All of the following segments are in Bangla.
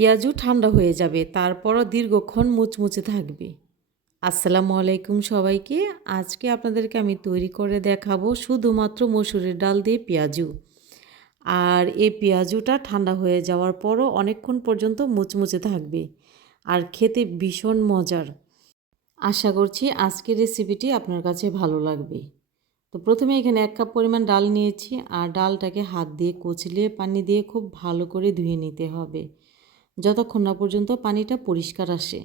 পেঁয়াজও ঠান্ডা হয়ে যাবে, তারপরও দীর্ঘক্ষণ মুচমুচে থাকবে। আসসালামু আলাইকুম সবাইকে। আজকে আপনাদেরকে আমি তৈরি করে দেখাবো শুধুমাত্র মসুরের ডাল দিয়ে পেঁয়াজু। আর এই পেঁয়াজুটা ঠান্ডা হয়ে যাওয়ার পরও অনেকক্ষণ পর্যন্ত মুচমুচে থাকবে আর খেতে ভীষণ মজার। আশা করছি আজকের রেসিপিটি আপনার কাছে ভালো লাগবে। তো প্রথমে এখানে এক কাপ পরিমাণ ডাল নিয়েছি, আর ডালটাকে হাত দিয়ে কচলিয়ে পানি দিয়ে খুব ভালো করে ধুয়ে নিতে হবে। যতক্ষণ না পর্যন্ত পানিটা পরিষ্কার আসে।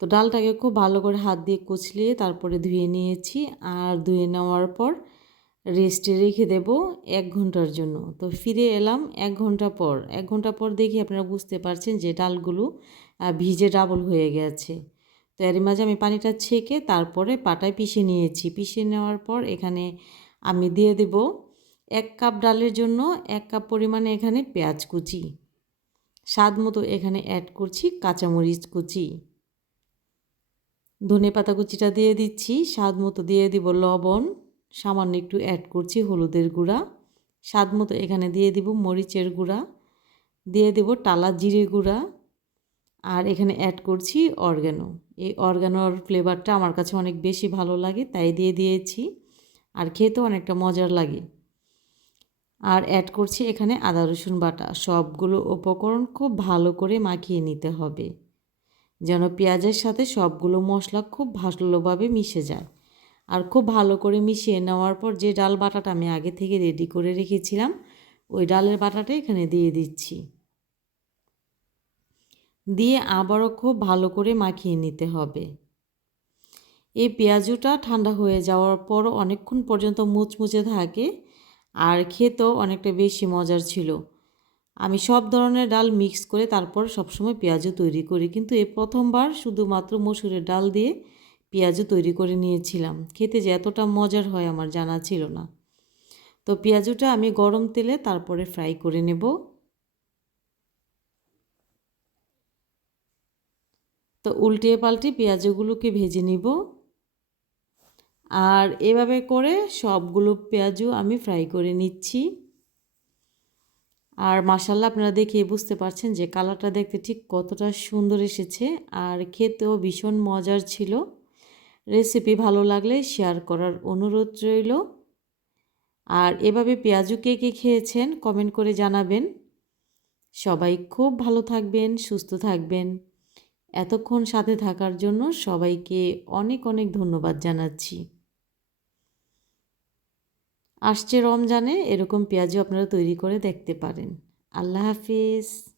তো ডালটাকে খুব ভালো করে হাত দিয়ে কুচলিয়ে তারপরে ধুয়ে নিয়েছি আর ধুয়ে নেওয়ার পর রেস্টে রেখে দেব এক ঘণ্টার জন্য। তো ফিরে এলাম এক ঘণ্টা পর। এক ঘণ্টা পর দেখি আপনারা বুঝতে পারছেন যে ডালগুলো ভিজে ডাবল হয়ে গেছে। তো এর মাঝে আমি পানিটা ছেঁকে তারপরে পাটায় পিষে নিয়েছি। পিষে নেওয়ার পর এখানে আমি দিয়ে দেব এক কাপ ডালের জন্য এক কাপ পরিমাণে এখানে পেঁয়াজ কুচি। স্বাদ মতো এখানে অ্যাড করছি কাঁচামরিচ কুচি। ধনে পাতা কুচিটা দিয়ে দিচ্ছি, স্বাদ মতো দিয়ে দিব লবণ, সামান্য একটু অ্যাড করছি হলুদের গুঁড়া। স্বাদ মতো এখানে দিয়ে দিব মরিচের গুঁড়া, দিয়ে দেব টালা জিরে গুঁড়া, আর এখানে অ্যাড করছি অর্গ্যানো এই অর্গ্যানোর ফ্লেভারটা আমার কাছে অনেক বেশি ভালো লাগে, তাই দিয়ে দিয়েছি। আর খেতেও অনেকটা মজার লাগে। আর অ্যাড করছি এখানে আদা, রসুন বাটা। সবগুলো উপকরণ খুব ভালো করে মাখিয়ে নিতে হবে, যেন পেঁয়াজের সাথে সবগুলো মশলা খুব ভালোভাবে মিশে যায়। আর খুব ভালো করে মিশিয়ে নেওয়ার পর যে ডাল বাটাটা আমি আগে থেকে রেডি করে রেখেছিলাম, ওই ডালের বাটাটা এখানে দিয়ে দিচ্ছি। দিয়ে আবারও খুব ভালো করে মাখিয়ে নিতে হবে। এই পেঁয়াজুটা ঠান্ডা হয়ে যাওয়ার পরও অনেকক্ষণ পর্যন্ত মুচমুচে থাকে আর খেতেও অনেকটা বেশি মজার ছিল। আমি সব ধরনের ডাল মিক্স করে তারপর সবসময় পেঁয়াজও তৈরি করি। কিন্তু এ প্রথমবার শুধুমাত্র মসুরের ডাল দিয়ে পেঁয়াজও তৈরি করে নিয়েছিলাম। খেতে যে এতটা মজার হয় আমার জানা ছিল না। তো পেঁয়াজুটা আমি গরম তেলে তারপরে ফ্রাই করে নেব। তো উল্টিয়ে পাল্টে পেঁয়াজগুলোকে ভেজে নিব। আর এভাবে করে সবগুলো পেঁয়াজও আমি ফ্রাই করে নিচ্ছি। আর মাসাল্লাহ আপনারা দেখে বুঝতে পারছেন যে কালারটা দেখতে ঠিক কতটা সুন্দর এসেছে আর খেতেও ভীষণ মজার ছিল। রেসিপি ভালো লাগলে শেয়ার করার অনুরোধ রইল। আর এভাবে পেঁয়াজু কে কে খেয়েছেন কমেন্ট করে জানাবেন। সবাই খুব ভালো থাকবেন, সুস্থ থাকবেন। এতক্ষণ সাথে থাকার জন্য সবাইকে অনেক অনেক ধন্যবাদ জানাচ্ছি। আসছে রমজানে এরকম পেঁয়াজও আপনারা তৈরি করে দেখতে পারেন। আল্লাহ হাফিজ।